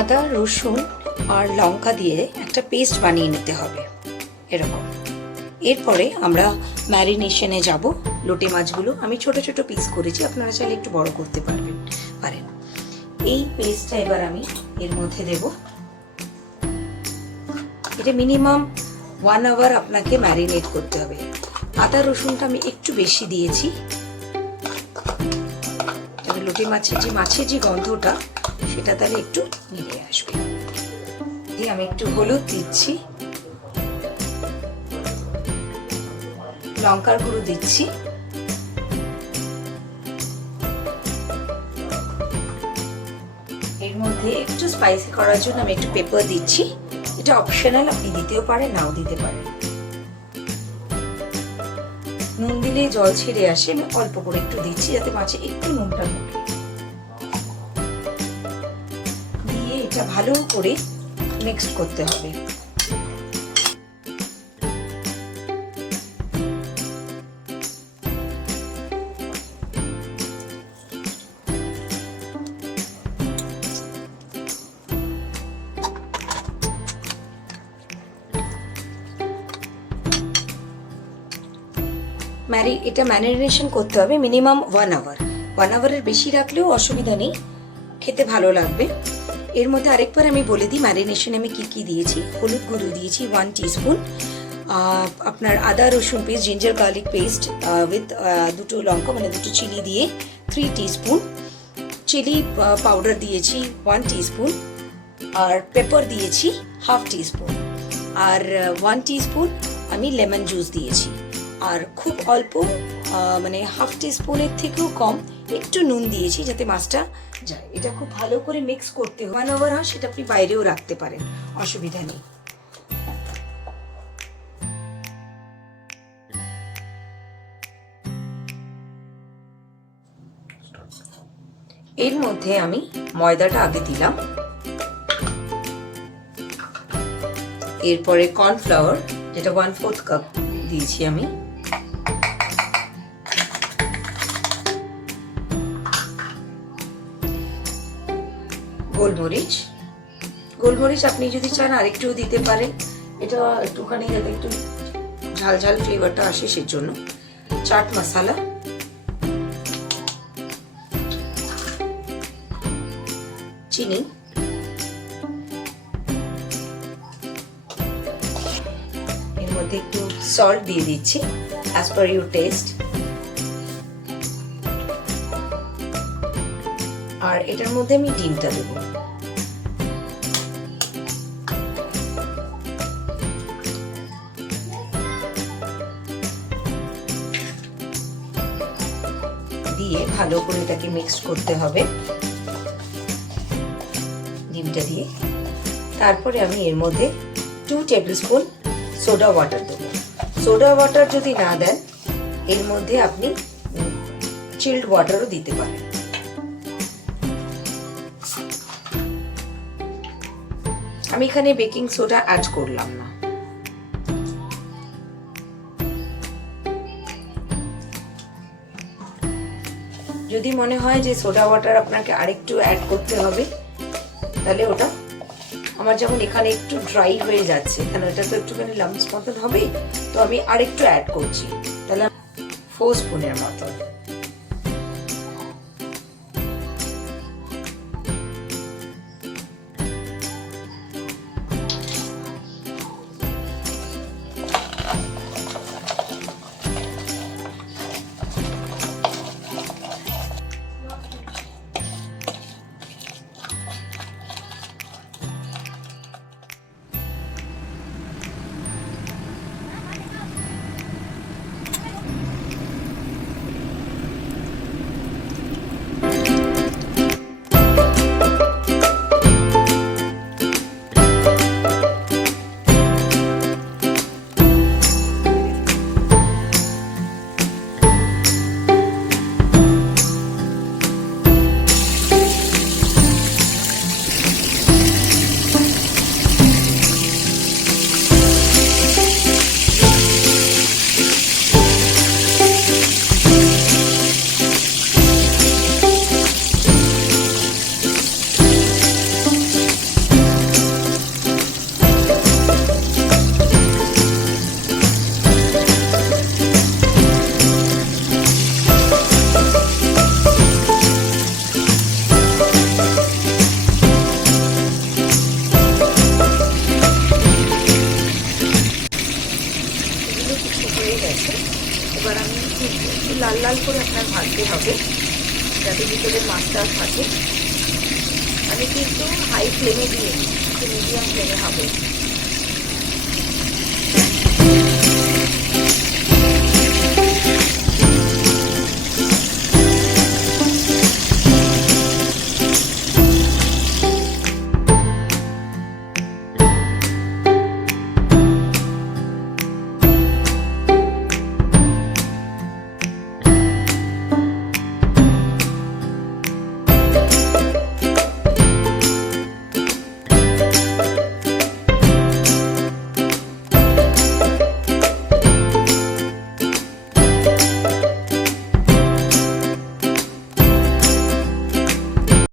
আদা রসুন আর লঙ্কা দিয়ে একটা পেস্ট বানিয়ে নিতে হবে এরকম। এরপরে আমরা ম্যারিনেশনে যাব। লোটে মাছগুলো আমি ছোট ছোট পিস করেছি, আপনারা চাইলে একটু বড় করতে পারেন। এই পেস্টটা এবার আমি এর মধ্যে দেব। এটা মিনিমাম 1 আওয়ার আপনাকে ম্যারিনেট করতে হবে। আদা রসুনটা আমি একটু বেশি দিয়েছি, লোটে মাছের যে গন্ধটা সেটা তাহলে একটু মিলে আসবে। দিয়ে আমি একটু হলুদ দিচ্ছি, লঙ্কার গুঁড়ো দিচ্ছি, এর মধ্যে একটু স্পাইসি করার জন্য আমি একটু পেপার দিচ্ছি। এটা অপশনাল, আপনি দিতেও পারেন নাও দিতে পারেন। নুন দিলে জল ছেড়ে আসে, আমি অল্প করে একটু দিচ্ছি যাতে মাছে একটু নুনটা ঢোকে। দিয়ে এটা ভালো করে মিক্সড করতে হবে। এটা ম্যারিনেশন করতে হবে মিনিমাম 1 আওয়ার। 1 আওয়ারের বেশি রাখলেও অসুবিধা নেই, খেতে ভালো লাগবে। এর মধ্যে আরেকবার আমি বলে দিই ম্যারিনেশনে আমি কি দিয়েছি। হলুদ গুঁড়ো দিয়েছি 1 টিস্পুন, আপনার আদা রসুন paste, ginger garlic paste with 2 লঙ্কা মানে 2 চিলি দিয়ে 3 টিস্পুন, চিলি পাউডার দিয়েছি 1 টিস্পুন, আর পেপার দিয়েছি 1/2 টিস্পুন, আর 1 টিস্পুন আমি লেমন জুস দিয়েছি, আর খুব অল্প মানে 1/2 টিস্পুনের থেকেও কম একটু নুন দিয়েছি যাতে মাছটা যায়। এটা খুব ভালো করে মিক্স করতে হবে। 1 আওয়ার হয়, সেটা আপনি বাইরেও রাখতে পারেন, অসুবিধা নেই। এর মধ্যে আমি ময়দাটা আগে দিলাম, এরপরে কর্নফ্লাওয়ার যেটা 1/4 কাপ দিয়েছি আমি, গোলমরিচ আপনি যদি চান আরেকটু দিতে পারেন, এটা একটুখানি যাতে একটু ঝাল ঝাল ফ্লেভারটা আসে সেজন্য। চাট মশলা, চিনি, এর মধ্যে একটু সল্ট দিয়ে দিচ্ছি অ্যাজ পার ইউর টেস্ট, আর এটার মধ্যে আমি ডিমটা দেবো। দিয়ে ভালো করে এটাকে মিক্স করতে হবে ডিমটা দিয়ে। তারপরে আমি এর মধ্যে 2 টেবিলস্পুন সোডা ওয়াটার দেবো। সোডা ওয়াটার যদি না দেন এর মধ্যে আপনি চিল্ড ওয়াটারও দিতে পারেন। আমি এখানে বেকিং সোডা অ্যাড করলাম না। যদি মনে হয় যে সোডা ওয়াটার আপনাকে আরেকটু অ্যাড করতে হবে তাহলে ওটা, আমার যেমন এখানে একটু ড্রাই হয়ে যাচ্ছে, এখানে এটা তো একটুখানি লাম্পস মতন হবে, তো আমি আরেকটু অ্যাড করছি, তাহলে 4 স্পুনের মতো। যাতে ভিতরে মাছটা থাকে। আমি কিন্তু হাই ফ্লেমে দিয়ে মিডিয়াম ফ্লেমে হবে।